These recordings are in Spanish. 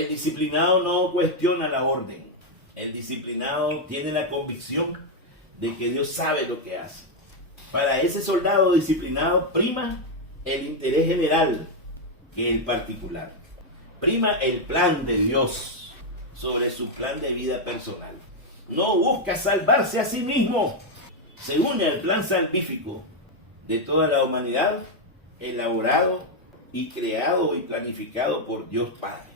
El disciplinado no cuestiona la orden. El disciplinado tiene la convicción de que Dios sabe lo que hace. Para ese soldado disciplinado prima el interés general que el particular. Prima el plan de Dios sobre su plan de vida personal. No busca salvarse a sí mismo. Se une al plan salvífico de toda la humanidad, elaborado y creado y planificado por Dios Padre.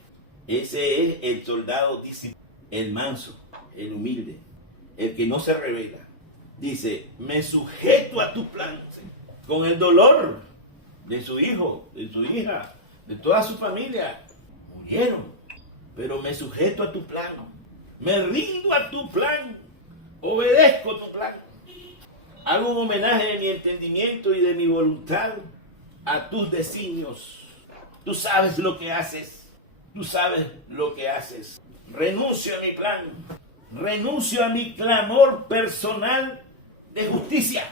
Ese es el soldado disciplinado, el manso, el humilde, el que no se revela. Dice, me sujeto a tu plan, con el dolor de su hijo, de su hija, de toda su familia. Murieron, pero me sujeto a tu plan. Me rindo a tu plan. Obedezco tu plan. Hago un homenaje de mi entendimiento y de mi voluntad a tus designios. Tú sabes lo que haces. Tú sabes lo que haces. Renuncio a mi plan. Renuncio a mi clamor personal de justicia.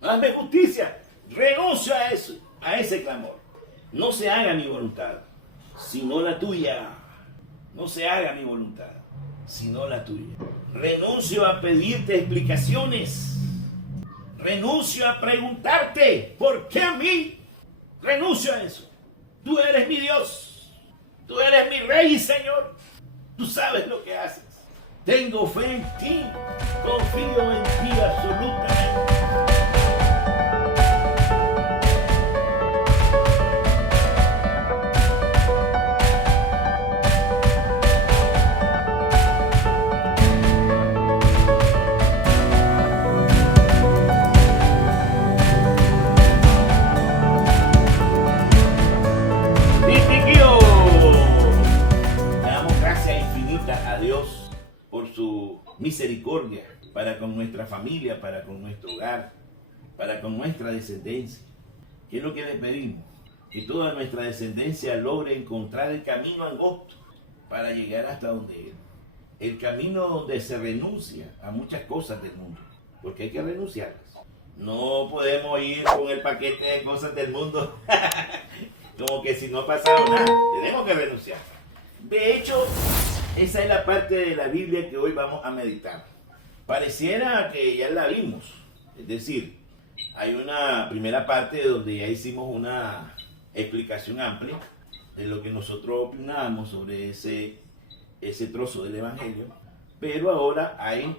Hazme justicia. Renuncio a eso, a ese clamor. No se haga mi voluntad, sino la tuya. No se haga mi voluntad, sino la tuya. Renuncio a pedirte explicaciones. Renuncio a preguntarte, ¿por qué a mí? Renuncio a eso. Tú eres mi Dios. Tú eres mi Rey y Señor. Tú sabes lo que haces. Tengo fe en ti. Confío en ti absolutamente. A Dios por su misericordia para con nuestra familia, para con nuestro hogar, para con nuestra descendencia. ¿Qué es lo que le pedimos? Que toda nuestra descendencia logre encontrar el camino angosto para llegar hasta donde Él. El camino donde se renuncia a muchas cosas del mundo, porque hay que renunciarlas. No podemos ir con el paquete de cosas del mundo como que si no ha pasado nada. Tenemos que renunciar. De hecho, esa es la parte de la Biblia que hoy vamos a meditar. Pareciera que ya la vimos. Es decir, hay una primera parte donde ya hicimos una explicación amplia de lo que nosotros opinamos sobre ese trozo del Evangelio. Pero ahora hay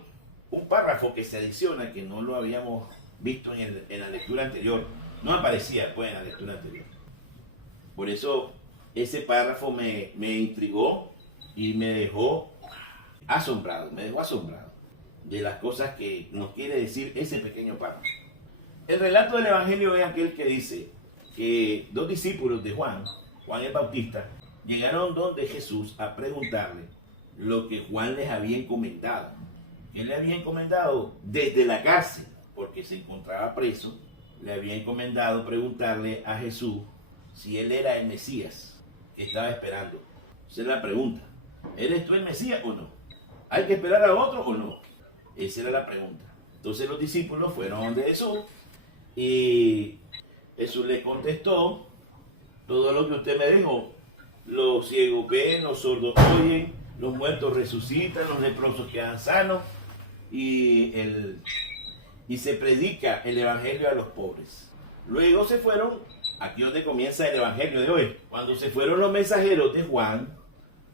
un párrafo que se adiciona que no lo habíamos visto en la lectura anterior. No aparecía pues en la lectura anterior. Por eso ese párrafo me intrigó y me dejó asombrado de las cosas que nos quiere decir ese pequeño párrafo. El relato del Evangelio es aquel que dice que dos discípulos de Juan el Bautista, llegaron donde Jesús a preguntarle lo que Juan les había encomendado. Él le había encomendado desde la cárcel, porque se encontraba preso, le había encomendado preguntarle a Jesús si él era el Mesías que estaba esperando. Esa es la pregunta. ¿Eres tú el Mesías o no? ¿Hay que esperar a otro o no? Esa era la pregunta. Entonces los discípulos fueron donde Jesús y Jesús les contestó: todo lo que usted me dijo, los ciegos ven, los sordos oyen, los muertos resucitan, los leprosos quedan sanos y se predica el evangelio a los pobres. Luego se fueron, aquí donde comienza el evangelio de hoy. Cuando se fueron los mensajeros de Juan,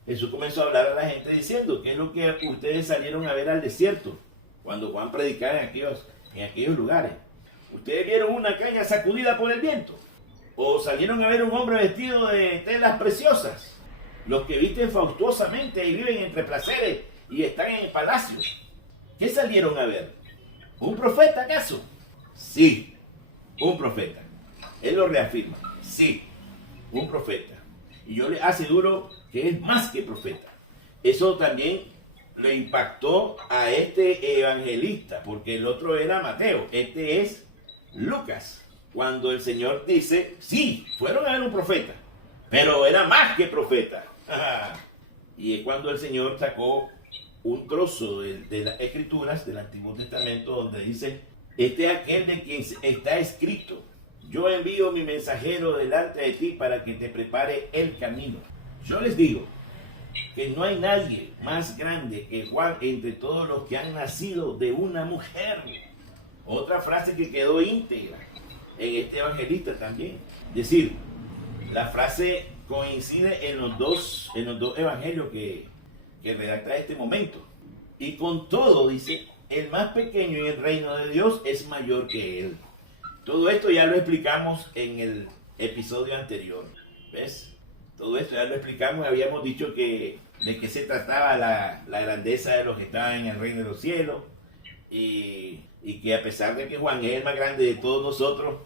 Jesús comenzó a hablar a la gente diciendo: ¿qué es lo que ustedes salieron a ver al desierto? Cuando Juan predicaba en aquellos lugares. ¿Ustedes vieron una caña sacudida por el viento? ¿O salieron a ver un hombre vestido de telas preciosas? Los que visten fastuosamente y viven entre placeres y están en palacios. ¿Qué salieron a ver? ¿Un profeta acaso? Sí, un profeta. Él lo reafirma. Sí, un profeta. Y yo le aseguro que es más que profeta. Eso también le impactó a este evangelista, porque el otro era Mateo, este es Lucas. Cuando el Señor dice: sí, fueron a ver un profeta, pero era más que profeta. Y es cuando el Señor sacó un trozo de las Escrituras del Antiguo Testamento donde dice: este es aquel de quien está escrito: yo envío mi mensajero delante de ti para que te prepare el camino. Yo les digo que no hay nadie más grande que Juan entre todos los que han nacido de una mujer. Otra frase que quedó íntegra en este evangelista también. Es decir, la frase coincide en los dos evangelios que redacta este momento. Y con todo, dice, el más pequeño en el reino de Dios es mayor que él. Todo esto ya lo explicamos en el episodio anterior. ¿Ves? Todo esto ya lo explicamos. Habíamos dicho de qué se trataba la grandeza de los que estaban en el reino de los cielos. Y que a pesar de que Juan es el más grande de todos nosotros,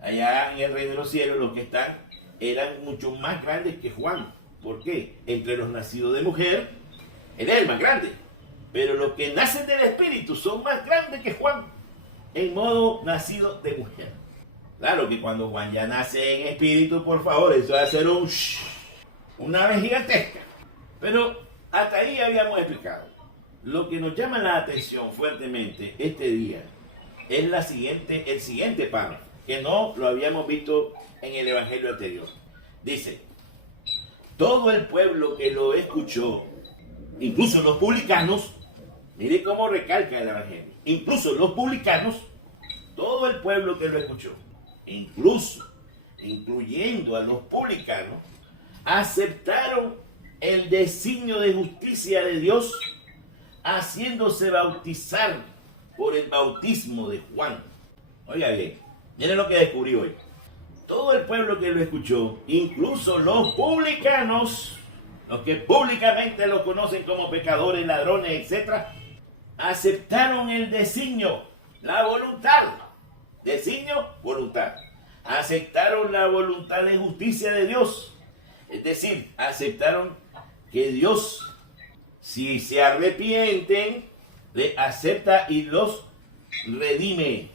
allá en el reino de los cielos, los que están eran mucho más grandes que Juan. ¿Por qué? Entre los nacidos de mujer, él es el más grande. Pero los que nacen del Espíritu son más grandes que Juan, en modo nacido de mujer. Claro que cuando Juan ya nace en espíritu, por favor, eso va a ser una vez gigantesca. Pero hasta ahí habíamos explicado. Lo que nos llama la atención fuertemente este día es el siguiente párrafo, que no lo habíamos visto en el evangelio anterior. Dice, todo el pueblo que lo escuchó, incluso los publicanos, mire cómo recalca el evangelio, incluso los publicanos, todo el pueblo que lo escuchó, incluyendo a los publicanos, aceptaron el designio de justicia de Dios, haciéndose bautizar por el bautismo de Juan. Oiga bien, miren lo que descubrí hoy. Todo el pueblo que lo escuchó, incluso los publicanos, los que públicamente lo conocen como pecadores, ladrones, etc., aceptaron el designio, la voluntad. Designio, voluntad. Aceptaron la voluntad de justicia de Dios. Es decir, aceptaron que Dios, si se arrepienten, les acepta y los redime.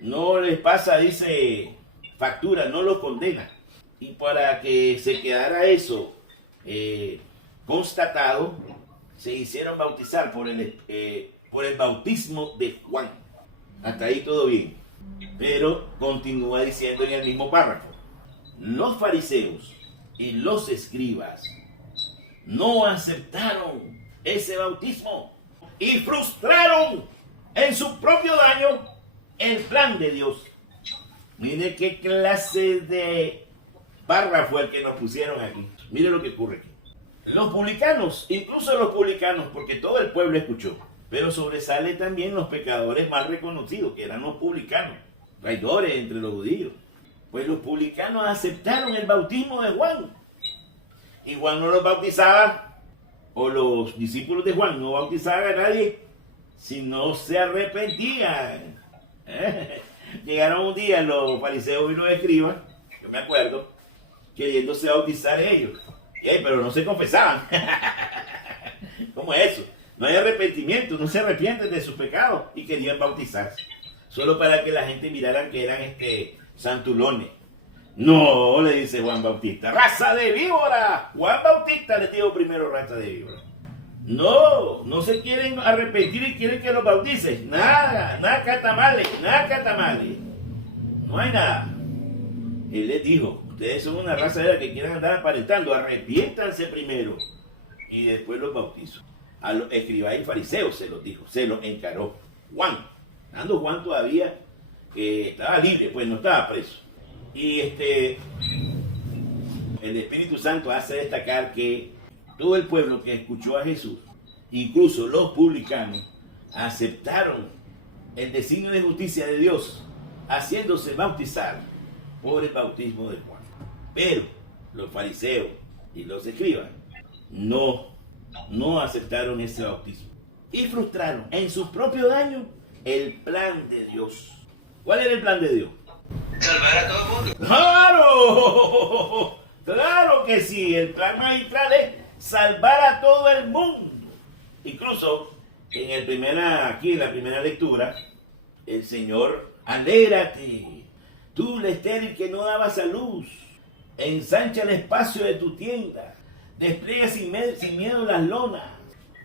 No les pasa, dice, factura, no los condena. Y para que se quedara eso constatado, se hicieron bautizar por el bautismo de Juan. Hasta ahí todo bien. Pero continúa diciendo en el mismo párrafo, los fariseos y los escribas no aceptaron ese bautismo y frustraron en su propio daño el plan de Dios. Mire qué clase de párrafo el que nos pusieron aquí. Mire lo que ocurre aquí. Los publicanos, incluso los publicanos, porque todo el pueblo escuchó, pero sobresale también los pecadores más reconocidos, que eran los publicanos, traidores entre los judíos. Pues los publicanos aceptaron el bautismo de Juan. Y Juan no los bautizaba, o los discípulos de Juan no bautizaban a nadie si no se arrepentían. Llegaron un día los fariseos y los escribas, yo me acuerdo, queriéndose bautizar ellos. Pero no se confesaban. ¿Cómo es eso? No hay arrepentimiento, no se arrepienten de sus pecados y querían bautizarse. Solo para que la gente mirara que eran santulones. No, le dice Juan Bautista, raza de víbora. Juan Bautista le dijo primero raza de víbora. No se quieren arrepentir y quieren que los bautices. Nada catamales. No hay nada. Él les dijo, ustedes son una raza de la que quieren andar aparentando, arrepiéntanse primero y después los bautizo. A los escribas y fariseos se los dijo, se los encaró Juan. Juan todavía estaba libre, pues no estaba preso. Y el Espíritu Santo hace destacar que todo el pueblo que escuchó a Jesús, incluso los publicanos, aceptaron el designio de justicia de Dios, haciéndose bautizar por el bautismo de Juan. Pero los fariseos y los escribas no aceptaron ese bautismo y frustraron en su propio daño el plan de Dios. ¿Cuál era el plan de Dios? Salvar a todo el mundo. ¡Claro! ¡Claro que sí! El plan magistral es salvar a todo el mundo. Incluso en la primera lectura, el Señor, alégrate, tú la estéril que no dabas a luz, ensancha el espacio de tu tienda, despliega sin miedo las lonas,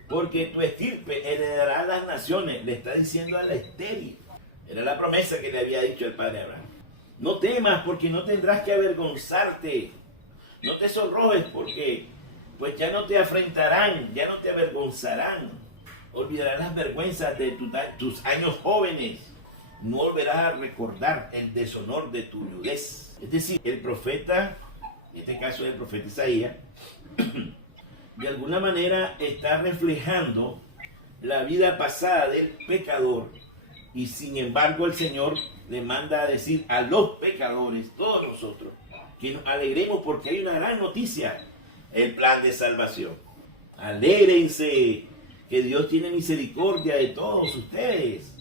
porque tu estirpe heredará las naciones. Le está diciendo a la estéril. Era la promesa que le había dicho el padre Abraham. No temas, porque no tendrás que avergonzarte. No te sonrojes, porque pues ya no te afrentarán, ya no te avergonzarán. Olvidarás las vergüenzas de tus años jóvenes. No volverás a recordar el deshonor de tu viudez. Es decir, el profeta, en este caso el profeta Isaías, de alguna manera está reflejando la vida pasada del pecador, y sin embargo el Señor le manda a decir a los pecadores, todos nosotros, que nos alegremos porque hay una gran noticia, el plan de salvación. Alégrense, que Dios tiene misericordia de todos ustedes.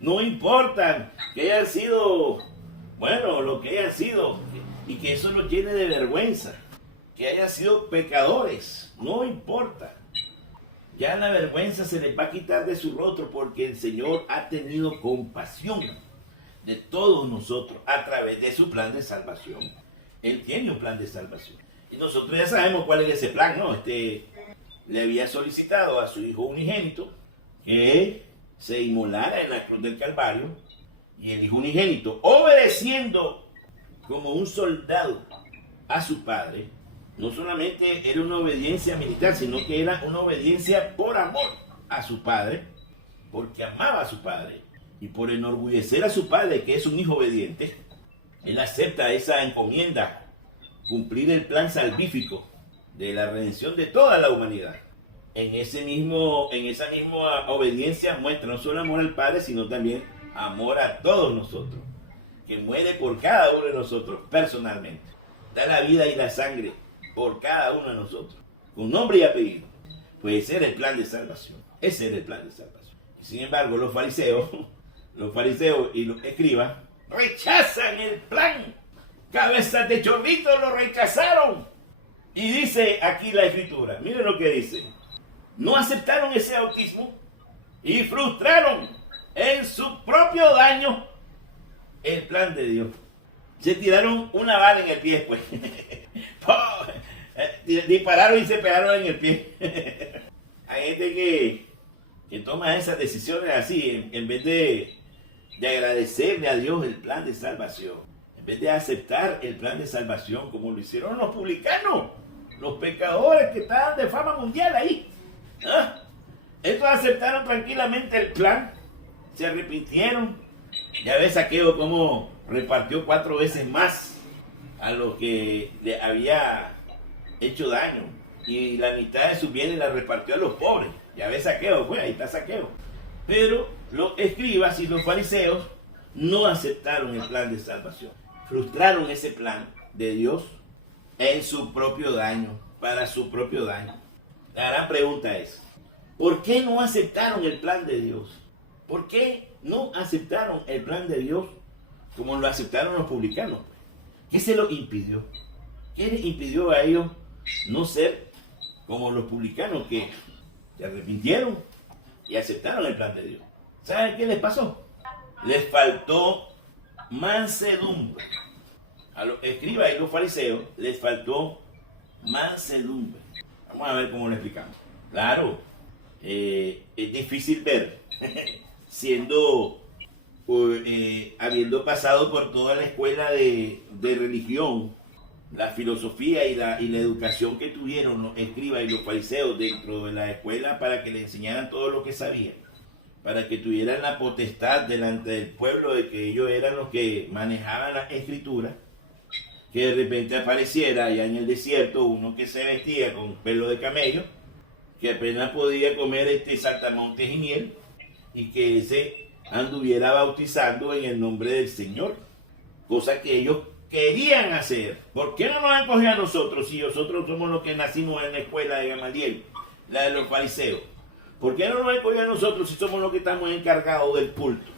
No importa que hayan sido, bueno, lo que hayan sido, y que eso nos llene de vergüenza, que hayan sido pecadores, no importa. Ya la vergüenza se les va a quitar de su rostro, porque el Señor ha tenido compasión de todos nosotros a través de su plan de salvación. Él tiene un plan de salvación. Y nosotros ya sabemos cuál es ese plan, ¿no? Le había solicitado a su Hijo unigénito que se inmolara en la cruz del Calvario, y el Hijo unigénito, obedeciendo como un soldado a su Padre, no solamente era una obediencia militar, sino que era una obediencia por amor a su Padre, porque amaba a su Padre, y por enorgullecer a su Padre, que es un hijo obediente, él acepta esa encomienda, cumplir el plan salvífico de la redención de toda la humanidad. En esa misma obediencia muestra no solo amor al Padre, sino también amor a todos nosotros, que muere por cada uno de nosotros personalmente. Da la vida y la sangre por cada uno de nosotros, con nombre y apellido. Pues ese era el plan de salvación. Ese era el plan de salvación. Y sin embargo, los fariseos y los escribas rechazan el plan. Cabezas de chorrito lo rechazaron. Y dice aquí la Escritura, miren lo que dice: no aceptaron ese bautismo y frustraron en su propio daño el plan de Dios. Se tiraron una bala en el pie, pues. Dispararon y se pegaron en el pie. Hay gente que toma esas decisiones así, en vez de agradecerle a Dios el plan de salvación, en vez de aceptar el plan de salvación como lo hicieron los publicanos, los pecadores que estaban de fama mundial ahí. ¿Ah? Estos aceptaron tranquilamente el plan, se arrepintieron. Ya ves Zaqueo cómo repartió 4 veces más a los que le había hecho daño, y la mitad de sus bienes la repartió a los pobres. Ya ves Zaqueo, pues ahí está Zaqueo. Pero los escribas y los fariseos no aceptaron el plan de salvación, frustraron ese plan de Dios en su propio daño, para su propio daño. La gran pregunta es, ¿por qué no aceptaron el plan de Dios? ¿Por qué no aceptaron el plan de Dios como lo aceptaron los publicanos? ¿Qué se lo impidió? ¿Qué les impidió a ellos no ser como los publicanos, que se arrepintieron y aceptaron el plan de Dios? ¿Saben qué les pasó? Les faltó mansedumbre. A los escribas y los fariseos les faltó mansedumbre. Vamos a ver cómo lo explicamos. Claro, es difícil ver, habiendo pasado por toda la escuela de religión, la filosofía y la educación que tuvieron los escribas y los fariseos dentro de la escuela, para que le enseñaran todo lo que sabían, para que tuvieran la potestad delante del pueblo de que ellos eran los que manejaban las escrituras, que de repente apareciera allá en el desierto uno que se vestía con pelo de camello, que apenas podía comer saltamontes y miel, y que ese anduviera bautizando en el nombre del Señor, cosa que ellos querían hacer. ¿Por qué no nos han cogido a nosotros si nosotros somos los que nacimos en la escuela de Gamaliel, la de los fariseos? ¿Por qué no nos han cogido a nosotros si somos los que estamos encargados del culto?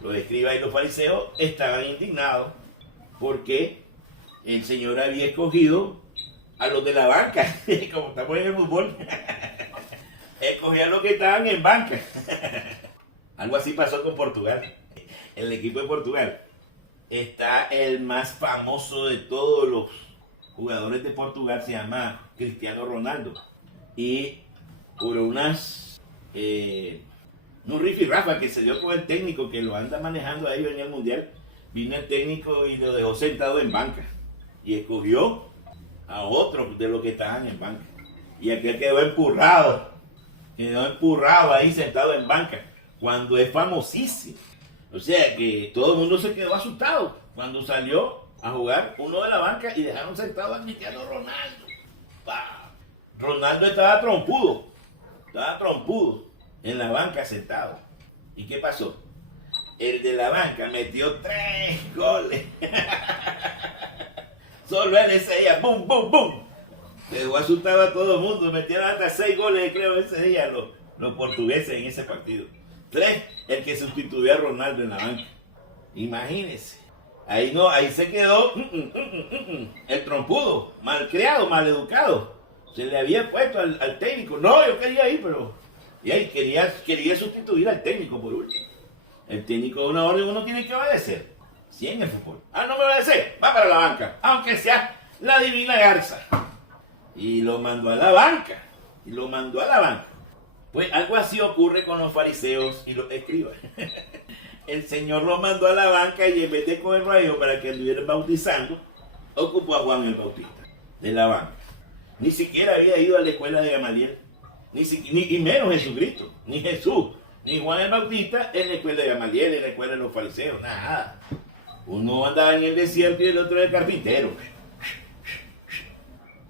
Los escribas y los fariseos estaban indignados porque el Señor había escogido a los de la banca, como estamos en el fútbol. Escogía a los que estaban en banca. Algo así pasó con Portugal. El equipo de Portugal está el más famoso de todos los jugadores de Portugal, se llama Cristiano Ronaldo. Y por unos rifirrafa que se dio con el técnico que lo anda manejando a ellos en el mundial, vino el técnico y lo dejó sentado en banca y escogió a otros de los que estaban en banca. Y aquel quedó empurrado ahí sentado en banca, cuando es famosísimo. O sea que todo el mundo se quedó asustado cuando salió a jugar uno de la banca y dejaron sentado a Cristiano Ronaldo. ¡Pah! Ronaldo estaba trompudo en la banca sentado. ¿Y qué pasó? El de la banca metió 3 goles. Solo él ese día, ¡bum, bum, bum! Dejó asustado a todo el mundo. Metieron hasta 6 goles, creo, ese día los portugueses en ese partido. 3, el que sustituyó a Ronaldo en la banca. Imagínense. Ahí se quedó el trompudo, malcriado, maleducado. Se le había puesto al técnico. No, yo quería ir, pero... Y ahí quería sustituir al técnico por último. El técnico de una orden uno tiene que obedecer. Sí, en el fútbol. Ah, no me obedece, va para la banca. Aunque sea la divina garza. Y lo mandó a la banca. Pues algo así ocurre con los fariseos y los escribas. El Señor lo mandó a la banca y en vez de cogerlo a ellos para que anduvieran bautizando, ocupó a Juan el Bautista de la banca. Ni siquiera había ido a la escuela de Gamaliel. Ni menos Jesucristo. Ni Jesús. Ni Juan el Bautista en la escuela de Gamaliel, en la escuela de los fariseos. Nada. Uno andaba en el desierto y el otro era el carpintero.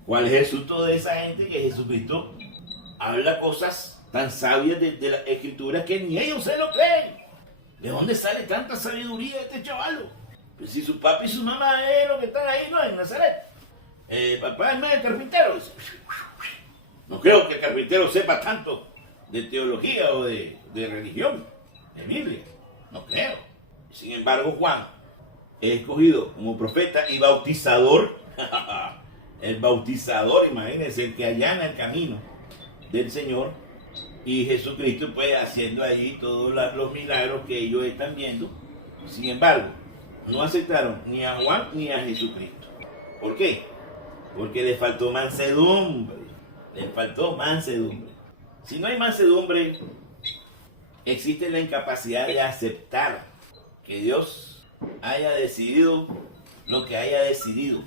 ¿Cuál es el susto de esa gente que Jesucristo habla cosas tan sabias de las escrituras que ni ellos se lo creen? ¿De dónde sale tanta sabiduría de este chavalo? Pues si su papá y su mamá es lo que están ahí, ¿no? En Nazaret. Papá es el carpintero. No creo que el carpintero sepa tanto de teología o de religión, de Biblia. No creo. Sin embargo, Juan es escogido como profeta y bautizador. El bautizador, imagínense, el que allana el camino del Señor. Y Jesucristo pues haciendo allí todos los milagros que ellos están viendo. Sin embargo, no aceptaron ni a Juan ni a Jesucristo. ¿Por qué? Porque les faltó mansedumbre. Si no hay mansedumbre, existe la incapacidad de aceptar que Dios haya decidido lo que haya decidido.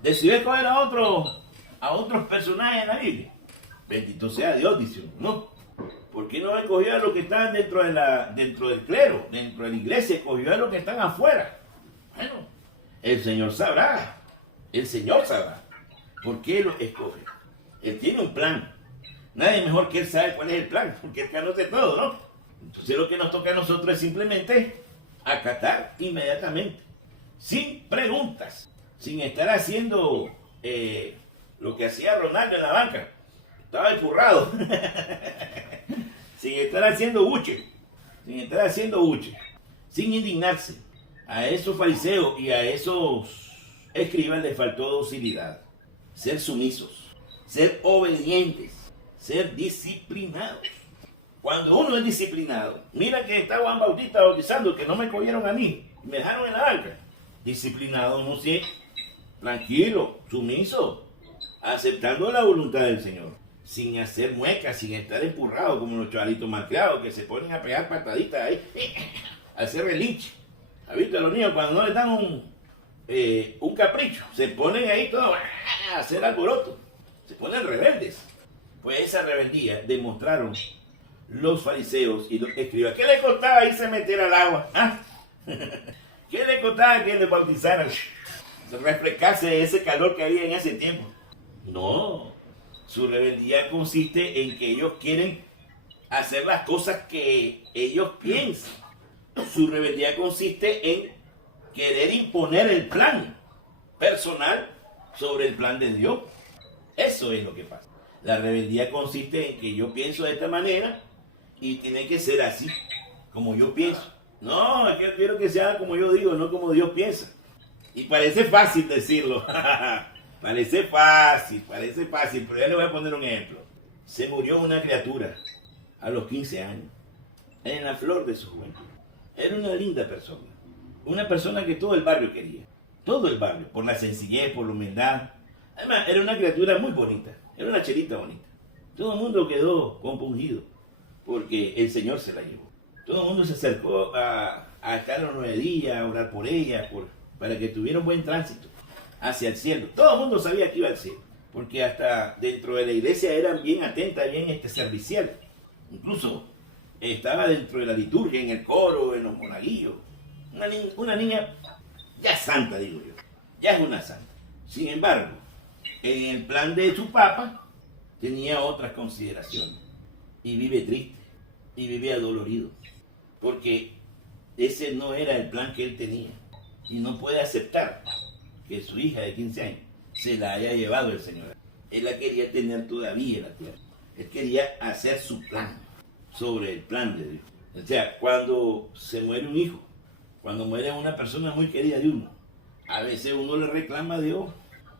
Decidió escoger a otros personajes en la Biblia. Bendito sea Dios, dice uno. No. ¿Por qué no escogió a los que están dentro del clero, dentro de la iglesia? Escogió a los que están afuera. Bueno, el Señor sabrá. ¿Por qué los escoge? Él tiene un plan. Nadie mejor que Él sabe cuál es el plan, porque Él conoce todo, ¿no? Entonces lo que nos toca a nosotros es simplemente acatar inmediatamente, sin preguntas, sin estar haciendo lo que hacía Ronaldo en la banca. Estaba empurrado. Sin estar haciendo buche, sin indignarse. A esos fariseos y a esos escribas les faltó docilidad, ser sumisos, ser obedientes, ser disciplinados. Cuando uno es disciplinado, mira que está Juan Bautista bautizando, que no me cogieron a mí, me dejaron en la banca. Disciplinado, no sé, tranquilo, sumiso, aceptando la voluntad del Señor. Sin hacer muecas, sin estar empurrado como los chavalitos malcriados que se ponen a pegar pataditas ahí, a hacer relinche. ¿Has visto a los niños cuando no les dan un capricho? Se ponen ahí todos a hacer alboroto, se ponen rebeldes. Pues esa rebeldía demostraron los fariseos y los escribas. ¿Qué le costaba irse a meter al agua? ¿Ah? ¿Qué le costaba que le bautizaran? Refrescarse ese calor que había en ese tiempo. No. Su rebeldía consiste en que ellos quieren hacer las cosas que ellos piensan. Su rebeldía consiste en querer imponer el plan personal sobre el plan de Dios. Eso es lo que pasa. La rebeldía consiste en que yo pienso de esta manera y tiene que ser así, como yo pienso. No, es que yo quiero que sea como yo digo, no como Dios piensa. Y parece fácil decirlo. Parece fácil, pero ya le voy a poner un ejemplo. Se murió una criatura a los 15 años, en la flor de su juventud. Era una linda persona, una persona que todo el barrio quería. Todo el barrio, por la sencillez, por la humildad. Además, era una criatura muy bonita, era una chelita bonita. Todo el mundo quedó compungido porque el Señor se la llevó. Todo el mundo se acercó a estar los 9 días, a orar por ella, para que tuviera un buen tránsito hacia el cielo. Todo el mundo sabía que iba al cielo. porque hasta dentro de la iglesia eran bien atentas, bien serviciales. Incluso estaba dentro de la liturgia, en el coro, en los monaguillos. Una niña ya santa, digo yo, ya es una santa. Sin embargo, en el plan de su papá tenía otras consideraciones y vive triste y vive adolorido, porque ese no era el plan que él tenía y no puede aceptar que su hija de 15 años se la haya llevado el Señor. Él la quería tener todavía en la tierra. Él quería hacer su plan sobre el plan de Dios. O sea, cuando se muere un hijo, cuando muere una persona muy querida de uno, a veces uno le reclama a Dios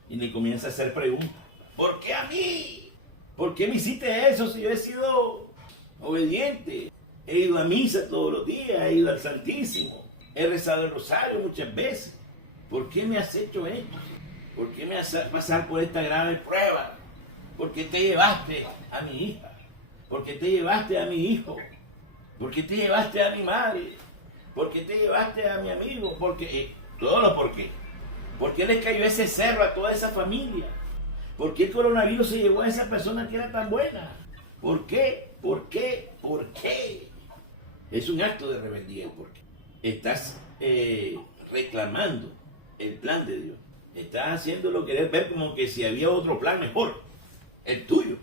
y le comienza a hacer preguntas. ¿Por qué a mí? ¿Por qué me hiciste eso si yo he sido obediente? He ido a misa todos los días, he ido al Santísimo, he rezado el rosario muchas veces. ¿Por qué me has hecho esto? ¿Por qué me haces pasar por esta grave prueba? ¿Por qué te llevaste a mi hija? ¿Por qué te llevaste a mi hijo? ¿Por qué te llevaste a mi madre? ¿Por qué te llevaste a mi amigo? Porque todos los por qué. ¿Por qué les cayó ese cerro a toda esa familia? ¿Por qué el coronavirus se llevó a esa persona que era tan buena? ¿Por qué? ¿Por qué? ¿Por qué? Es un acto de rebeldía el por qué. Estás reclamando el plan de Dios. Estás haciéndolo querer ver como que si había otro plan mejor, el tuyo.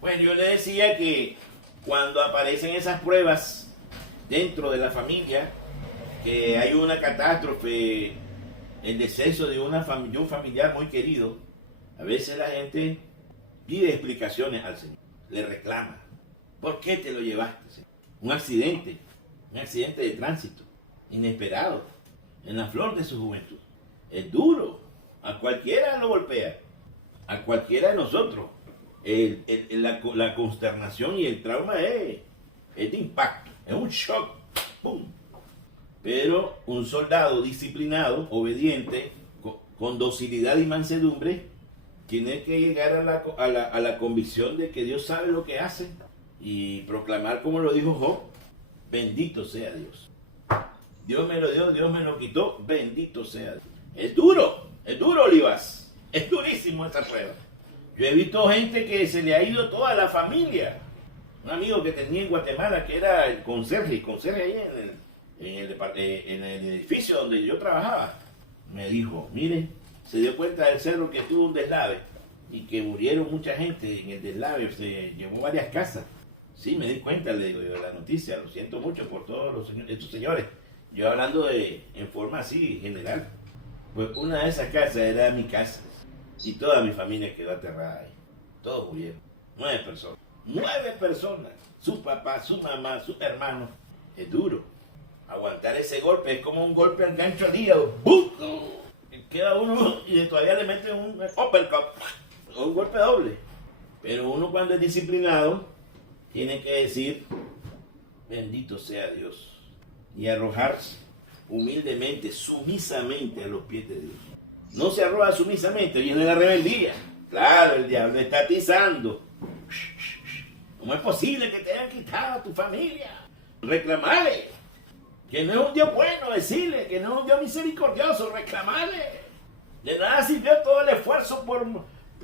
Pues yo le decía que cuando aparecen esas pruebas dentro de la familia, que hay una catástrofe, el deceso de un familiar muy querido, a veces la gente pide explicaciones al Señor, le reclama. ¿Por qué te lo llevaste, Señor? Un accidente de tránsito, inesperado, en la flor de su juventud. Es duro, a cualquiera lo golpea, a cualquiera de nosotros. La consternación y el trauma es de impacto, es un shock, ¡pum! Pero un soldado disciplinado, obediente, con docilidad y mansedumbre, tiene que llegar a la convicción de que Dios sabe lo que hace y proclamar, como lo dijo Job, bendito sea Dios. Dios me lo dio, Dios me lo quitó, bendito sea Dios. Es duro, Olivas, es durísimo esta prueba. Yo he visto gente que se le ha ido toda la familia. Un amigo que tenía en Guatemala, que era el conserje ahí en el edificio donde yo trabajaba, me dijo, mire, se dio cuenta del cerro que tuvo un deslave y que murieron mucha gente en el deslave, se llevó varias casas. Sí, me di cuenta, le digo yo, de la noticia, lo siento mucho por todos estos señores. Yo hablando en forma así, general. Pues una de esas casas era mi casa y toda mi familia quedó aterrada ahí. Todos murieron. 9 personas. 9 personas. Su papá, su mamá, sus hermanos. Es duro. Aguantar ese golpe es como un golpe al gancho al hígado. ¡Bum! Queda uno y todavía le meten un uppercut. Un golpe doble. Pero uno cuando es disciplinado tiene que decir, bendito sea Dios. Y arrojarse humildemente, sumisamente a los pies de Dios. No se arroja sumisamente, viene la rebeldía. Claro, el diablo está atizando. ¿Cómo es posible que te hayan quitado a tu familia? Reclamale. Que no es un Dios bueno, decirle que no es un Dios misericordioso, reclamale. De nada sirvió todo el esfuerzo por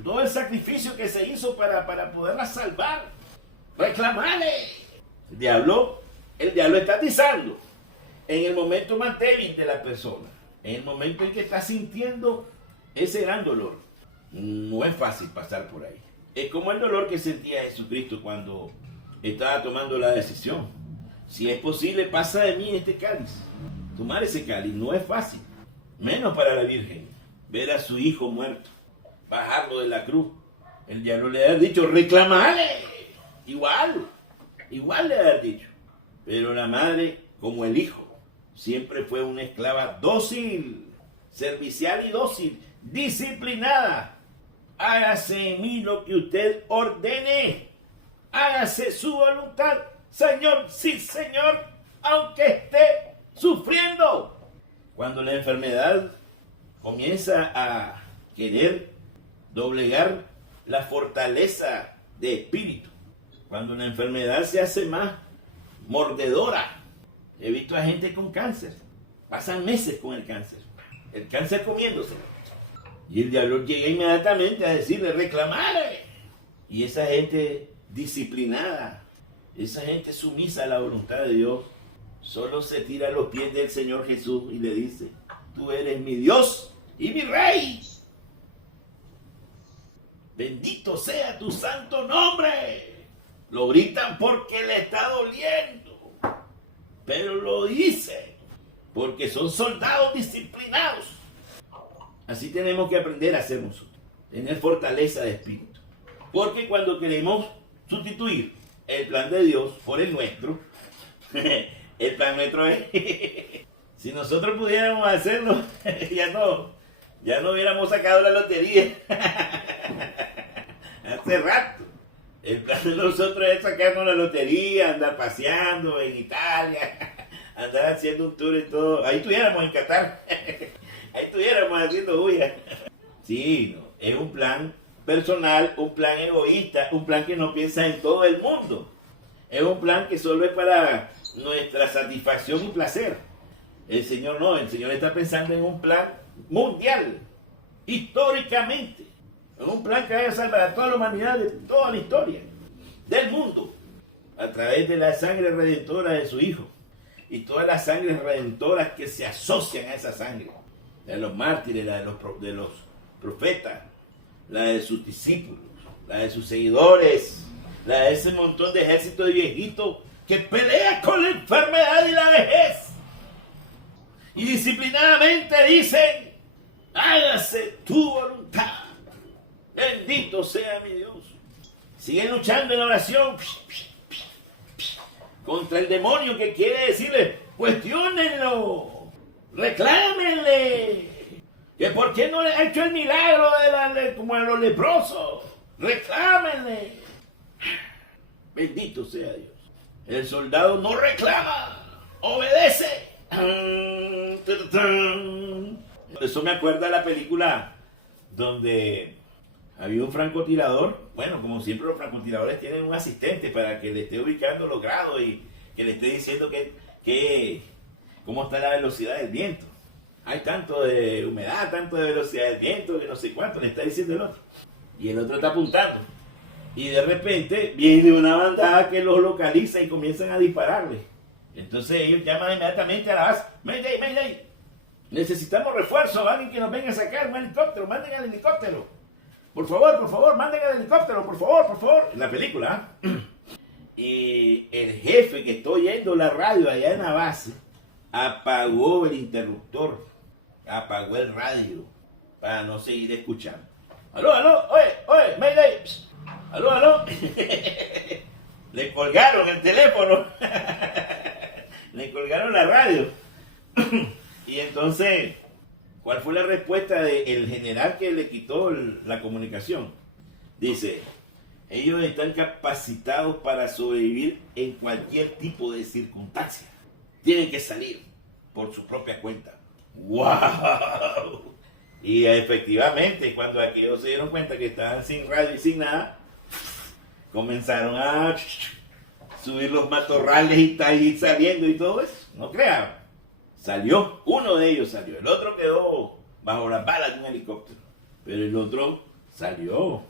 todo el sacrificio que se hizo para poderla salvar. Reclamale. El diablo está atizando en el momento más débil de la persona, en el momento en que está sintiendo ese gran dolor. No es fácil pasar por ahí. Es como el dolor que sentía Jesucristo cuando estaba tomando la decisión. Si es posible, pasa de mí este cáliz. Tomar ese cáliz no es fácil, menos para la Virgen. Ver a su hijo muerto, bajarlo de la cruz. El diablo le ha dicho, reclamale. Igual le ha dicho. Pero la madre, como el hijo, siempre fue una esclava dócil, servicial y dócil, disciplinada. Hágase en mí lo que usted ordene. Hágase su voluntad. Señor, sí, Señor, aunque esté sufriendo. Cuando la enfermedad comienza a querer doblegar la fortaleza de espíritu, cuando la enfermedad se hace más mordedora. He visto a gente con cáncer, pasan meses con el cáncer comiéndoselo. Y el diablo llega inmediatamente a decirle, reclamare. Y esa gente disciplinada, esa gente sumisa a la voluntad de Dios, solo se tira a los pies del Señor Jesús y le dice, tú eres mi Dios y mi Rey. Bendito sea tu santo nombre. Lo gritan porque le está doliendo, pero lo dice porque son soldados disciplinados. Así tenemos que aprender a ser nosotros, tener fortaleza de espíritu. Porque cuando queremos sustituir el plan de Dios por el nuestro, el plan nuestro es, si nosotros pudiéramos hacerlo, ya no hubiéramos sacado la lotería. Hace rato. El plan de nosotros es sacarnos la lotería, andar paseando en Italia, andar haciendo un tour y todo. Ahí estuviéramos en Qatar. Ahí estuviéramos haciendo bulla. Sí, no, es un plan personal, un plan egoísta, un plan que no piensa en todo el mundo. Es un plan que solo es para nuestra satisfacción y placer. El Señor no, el Señor está pensando en un plan mundial, históricamente. En un plan que vaya a salvar a toda la humanidad de toda la historia del mundo a través de la sangre redentora de su Hijo y todas las sangres redentoras que se asocian a esa sangre, la de los mártires, la de los profetas, la de sus discípulos, la de sus seguidores, la de ese montón de ejército de viejitos que pelea con la enfermedad y la vejez y disciplinadamente dicen, hágase tu voluntad. Bendito sea mi Dios. Siguen luchando en la oración contra el demonio que quiere decirle, cuestiónenlo, reclámenle, que por qué no le ha hecho el milagro como a los leprosos, reclámenle. Bendito sea Dios. El soldado no reclama, obedece. Eso me acuerda la película donde había un francotirador. Bueno, como siempre los francotiradores tienen un asistente para que le esté ubicando los grados y que le esté diciendo cómo está la velocidad del viento. Hay tanto de humedad, tanto de velocidad del viento, que no sé cuánto, le está diciendo el otro. Y el otro está apuntando. Y de repente viene una bandada que los localiza y comienzan a dispararle. Entonces ellos llaman inmediatamente a la base. Mayday, Mayday. Necesitamos refuerzo, alguien que nos venga a sacar un helicóptero, manden al helicóptero. Por favor, manden al helicóptero, por favor. En la película. Y el jefe que está oyendo la radio allá en la base apagó el interruptor, apagó el radio para no seguir escuchando. Aló, oye, Mayday. Aló. Le colgaron el teléfono. Le colgaron la radio. Y entonces, ¿cuál fue la respuesta del general que le quitó la comunicación? Dice, ellos están capacitados para sobrevivir en cualquier tipo de circunstancia. Tienen que salir por su propia cuenta. ¡Wow! Y efectivamente, cuando aquellos se dieron cuenta que estaban sin radio y sin nada, comenzaron a subir los matorrales y ir saliendo y todo eso. No crean. Salió, uno de ellos salió, el otro quedó bajo las balas de un helicóptero, pero el otro salió.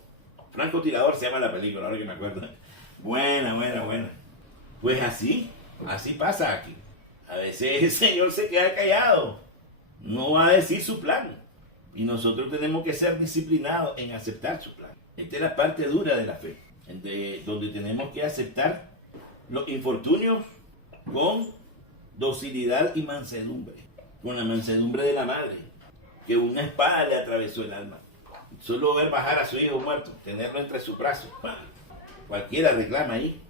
Francotirador se llama la película, ahora que me acuerdo. Buena. Pues así pasa aquí. A veces el Señor se queda callado, no va a decir su plan. Y nosotros tenemos que ser disciplinados en aceptar su plan. Esta es la parte dura de la fe, donde tenemos que aceptar los infortunios con docilidad y mansedumbre, con la mansedumbre de la madre, que una espada le atravesó el alma. Solo ver bajar a su hijo muerto, tenerlo entre sus brazos, cualquiera reclama ahí.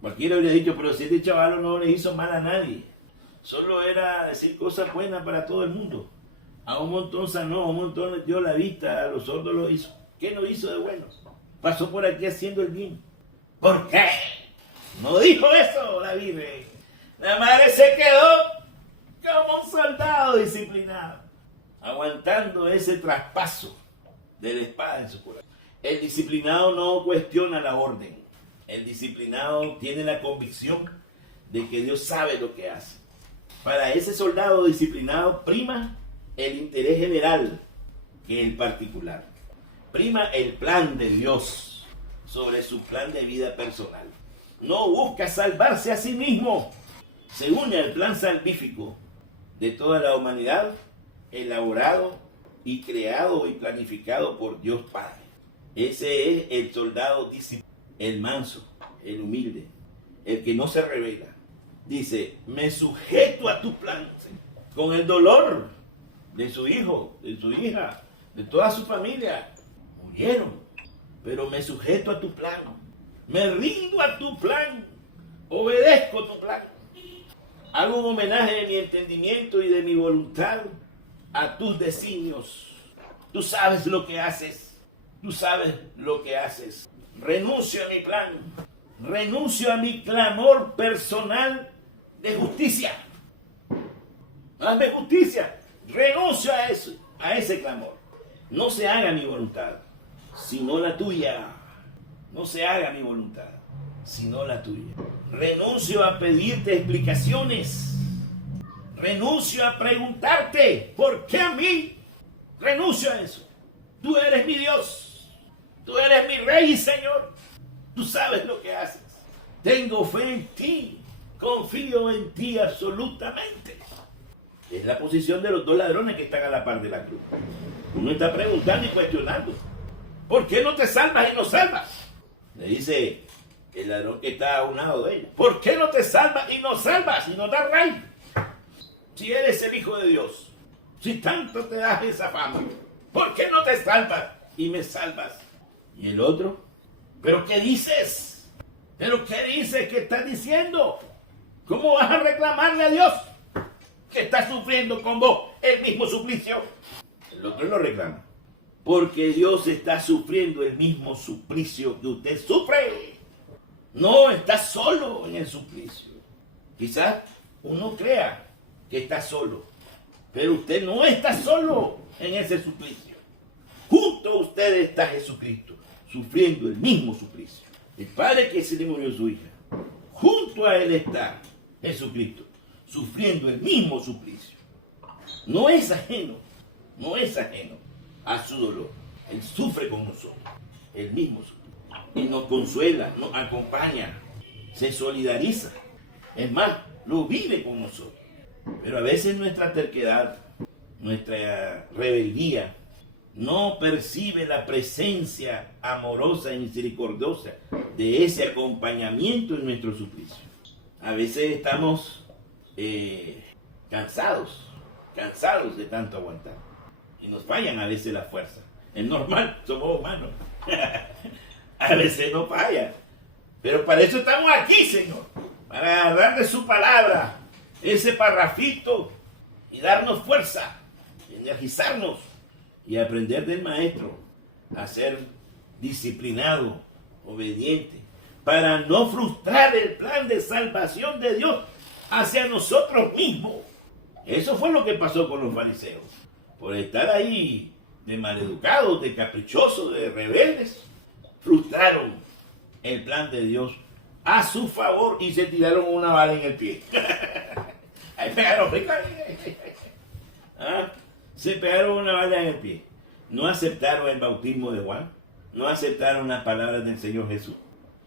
Cualquiera habría dicho, pero si este chaval no le hizo mal a nadie, solo era decir cosas buenas para todo el mundo. A un montón sanó, a un montón le dio la vista, a los sordos lo hizo. ¿Qué no hizo de bueno? Pasó por aquí haciendo el bien. ¿Por qué? No dijo eso la Virgen. La madre se quedó como un soldado disciplinado, aguantando ese traspaso de la espada en su corazón. El disciplinado no cuestiona la orden. El disciplinado tiene la convicción de que Dios sabe lo que hace. Para ese soldado disciplinado prima el interés general que el particular. Prima el plan de Dios sobre su plan de vida personal. No busca salvarse a sí mismo. Se une al plan salvífico de toda la humanidad, elaborado y creado y planificado por Dios Padre. Ese es el soldado disciplinado, el manso, el humilde, el que no se revela. Dice, me sujeto a tu plan, Señor, con el dolor de su hijo, de su hija, de toda su familia. Murieron, pero me sujeto a tu plan. Me rindo a tu plan. Obedezco tu plan. Hago un homenaje de mi entendimiento y de mi voluntad a tus designios. Tú sabes lo que haces. Tú sabes lo que haces. Renuncio a mi plan. Renuncio a mi clamor personal de justicia. Hazme justicia. Renuncio a eso, a ese clamor. No se haga mi voluntad, sino la tuya. No se haga mi voluntad, sino la tuya. Renuncio a pedirte explicaciones. Renuncio a preguntarte, ¿por qué a mí? Renuncio a eso. Tú eres mi Dios. Tú eres mi Rey y Señor. Tú sabes lo que haces. Tengo fe en ti. Confío en ti absolutamente. Es la posición de los dos ladrones que están a la par de la cruz. Uno está preguntando y cuestionando. ¿Por qué no te salvas y no salvas? Le dice el ladrón que está a un lado de ella. ¿Por qué no te salvas y no salvas y no das rey? Si eres el Hijo de Dios, si tanto te das esa fama, ¿por qué no te salvas y me salvas? Y el otro, ¿pero qué dices? ¿Pero qué dices? ¿Qué estás diciendo? ¿Cómo vas a reclamarle a Dios que está sufriendo con vos el mismo suplicio? El otro lo reclama. Porque Dios está sufriendo el mismo suplicio que usted sufre. No está solo en el suplicio. Quizás uno crea que está solo, pero usted no está solo en ese suplicio. Junto a usted está Jesucristo, sufriendo el mismo suplicio. El padre que se le murió su hija, junto a él está Jesucristo, sufriendo el mismo suplicio. No es ajeno a su dolor. Él sufre con nosotros, el mismo suplicio. Y nos consuela, nos acompaña, se solidariza. Es más, lo vive con nosotros. Pero a veces nuestra terquedad, nuestra rebeldía, no percibe la presencia amorosa y misericordiosa de ese acompañamiento en nuestro suplicio. A veces estamos cansados de tanto aguantar. Y nos fallan a veces las fuerzas. Es normal, somos humanos. A veces nos falla. Pero para eso estamos aquí, Señor. Para agarrar de su palabra ese parrafito y darnos fuerza, energizarnos y aprender del Maestro a ser disciplinado, obediente, para no frustrar el plan de salvación de Dios hacia nosotros mismos. Eso fue lo que pasó con los fariseos. Por estar ahí de maleducados, de caprichosos, de rebeldes, frustraron el plan de Dios a su favor y se tiraron una bala en el pie. Ahí pegaron, se pegaron una bala en el pie. No aceptaron el bautismo de Juan, no aceptaron las palabras del Señor Jesús.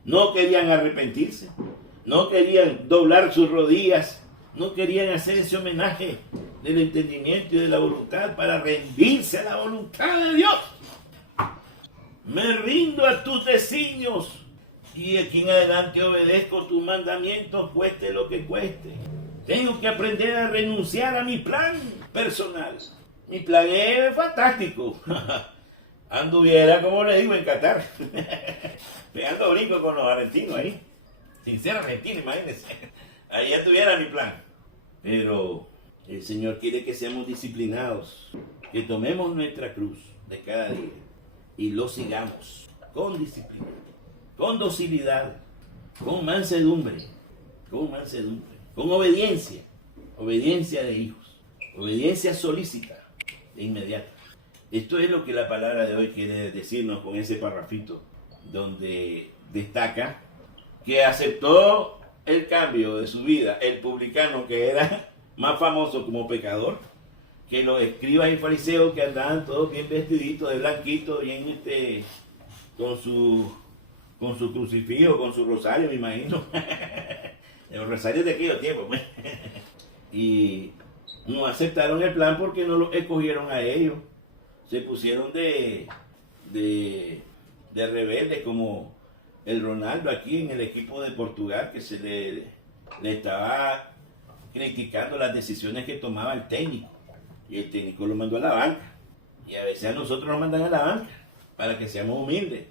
No querían arrepentirse, no querían doblar sus rodillas, no querían hacer ese homenaje del entendimiento y de la voluntad para rendirse a la voluntad de Dios. Me rindo a tus designios y de aquí en adelante obedezco tus mandamientos, cueste lo que cueste. Tengo que aprender a renunciar a mi plan personal. Mi plan es fantástico. Anduviera, como le digo, en Qatar, pegando brincos con los argentinos ahí. Sin ser argentino, imagínense. Ahí ya tuviera mi plan. Pero el Señor quiere que seamos disciplinados, que tomemos nuestra cruz de cada día y lo sigamos con disciplina, con docilidad, con mansedumbre, con obediencia, obediencia de hijos, obediencia solícita e inmediata. Esto es lo que la palabra de hoy quiere decirnos con ese parrafito, donde destaca que aceptó el cambio de su vida el publicano que era más famoso como pecador que los escribas y fariseos que andaban todos bien vestiditos, de blanquito, bien con su crucifijo, con su rosario, me imagino. Los rosarios de aquellos tiempos, pues. Y no aceptaron el plan porque no los escogieron a ellos. Se pusieron de rebeldes, como el Ronaldo aquí en el equipo de Portugal, que se le estaba criticando las decisiones que tomaba el técnico. Y el técnico lo mandó a la banca. Y a veces a nosotros nos mandan a la banca para que seamos humildes,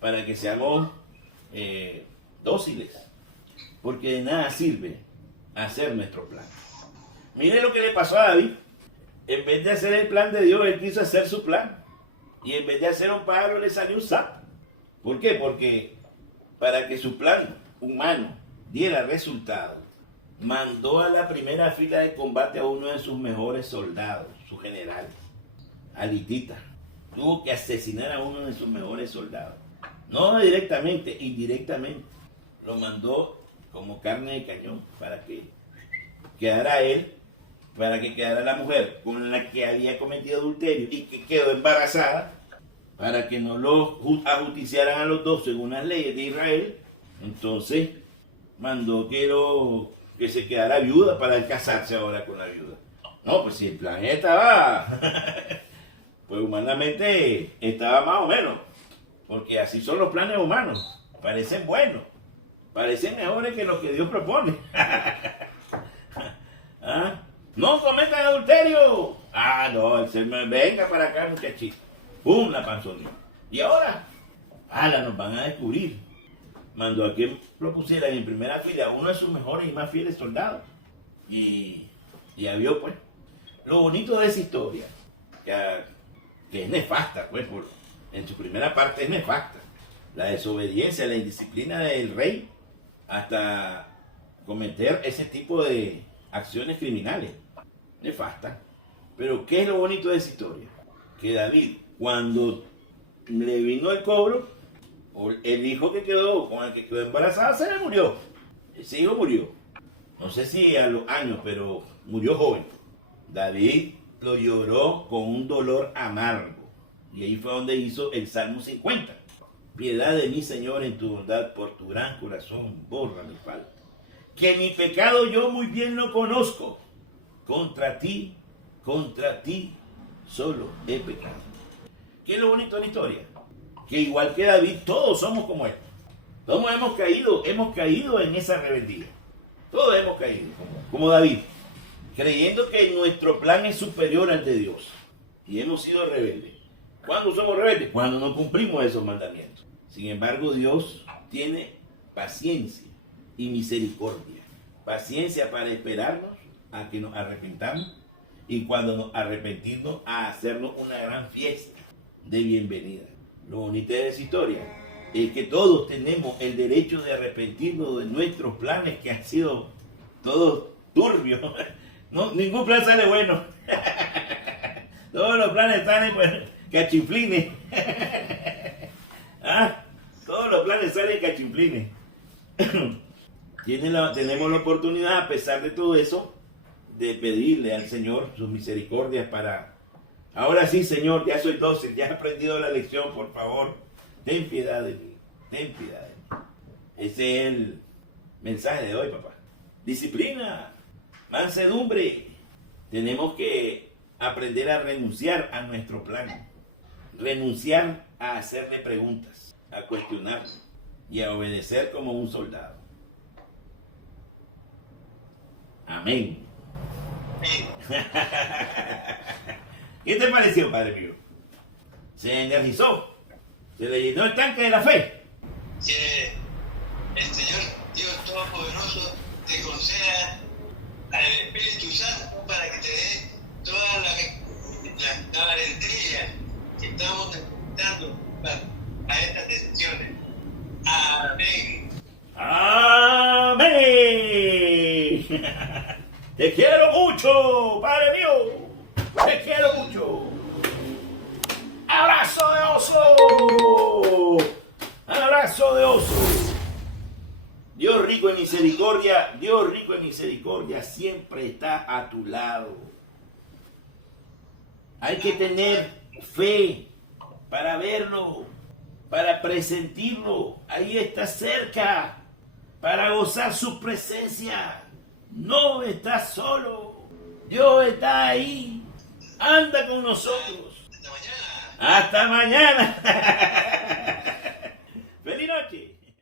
para que seamos dóciles. Porque de nada sirve hacer nuestro plan. Mire lo que le pasó a David. En vez de hacer el plan de Dios, él quiso hacer su plan. Y en vez de hacer un pájaro, le salió un sapo. ¿Por qué? Porque para que su plan humano diera resultado, mandó a la primera fila de combate a uno de sus mejores soldados, su general, Alitita. Tuvo que asesinar a uno de sus mejores soldados. No directamente, indirectamente. Lo mandó como carne de cañón para que quedara él, para que quedara la mujer con la que había cometido adulterio y que quedó embarazada, para que no lo ajusticiaran a los dos según las leyes de Israel. Entonces mandó que se quedara viuda para casarse ahora con la viuda. No, pues si el plan estaba, pues humanamente estaba más o menos, porque así son los planes humanos, parecen buenos, parecen mejores que los que Dios propone. ¿Ah? No cometan adulterio. Ah, no, el Señor, venga para acá, muchachito. ¡Pum! La panzonía. Y ahora, nos van a descubrir. Mandó a que lo pusieran en primera fila a uno de sus mejores y más fieles soldados. Y ya vio, pues. Lo bonito de esa historia, que es nefasta, pues, en su primera parte es nefasta. La desobediencia, la indisciplina del rey, hasta cometer ese tipo de acciones criminales. Nefasta. Pero ¿qué es lo bonito de esa historia? Que David, cuando le vino el cobro, el hijo que quedó, con el que quedó embarazada, se le murió. Ese hijo murió. No sé si a los años, pero murió joven. David lo lloró con un dolor amargo. Y ahí fue donde hizo el Salmo 50. Piedad de mí, Señor, en tu bondad, por tu gran corazón, borra mi falta. Que mi pecado yo muy bien lo conozco. Contra ti solo he pecado. ¿Qué es lo bonito de la historia? Que igual que David, todos somos como él. Todos hemos caído en esa rebeldía. Todos hemos caído, como David, creyendo que nuestro plan es superior al de Dios. Y hemos sido rebeldes. ¿Cuándo somos rebeldes? Cuando no cumplimos esos mandamientos. Sin embargo, Dios tiene paciencia y misericordia. Paciencia para esperarnos a que nos arrepentamos, y cuando nos arrepentimos, a hacernos una gran fiesta de bienvenida. Lo bonito de esa historia es que todos tenemos el derecho de arrepentirnos de nuestros planes que han sido todos turbios. No, ningún plan sale bueno. Todos los planes salen pues, cachiflines. Todos los planes salen cachiflines. Tenemos la oportunidad, a pesar de todo eso, de pedirle al Señor sus misericordias para... Ahora sí, Señor, ya soy dócil, ya he aprendido la lección, por favor, ten piedad de mí, ten piedad de mí. Ese es el mensaje de hoy, papá. Disciplina, mansedumbre. Tenemos que aprender a renunciar a nuestro plan, renunciar a hacerle preguntas, a cuestionarlo y a obedecer como un soldado. Amén. ¿Qué te pareció, Padre mío? ¿Se energizó? ¿Se le llenó el tanque de la fe? Que el Señor Dios Todopoderoso te conceda al Espíritu Santo para que te dé toda la valentía que estamos necesitando a estas decisiones. Amén. ¡Amén! Te quiero mucho, Padre mío. Te quiero mucho. ¡Abrazo de oso! ¡Abrazo de oso! Dios rico en misericordia, Dios rico en misericordia, siempre está a tu lado. Hay que tener fe para verlo, para presentirlo. Ahí está cerca, para gozar su presencia. No estás solo. Dios está ahí. Anda con nosotros. Hasta mañana. Hasta mañana.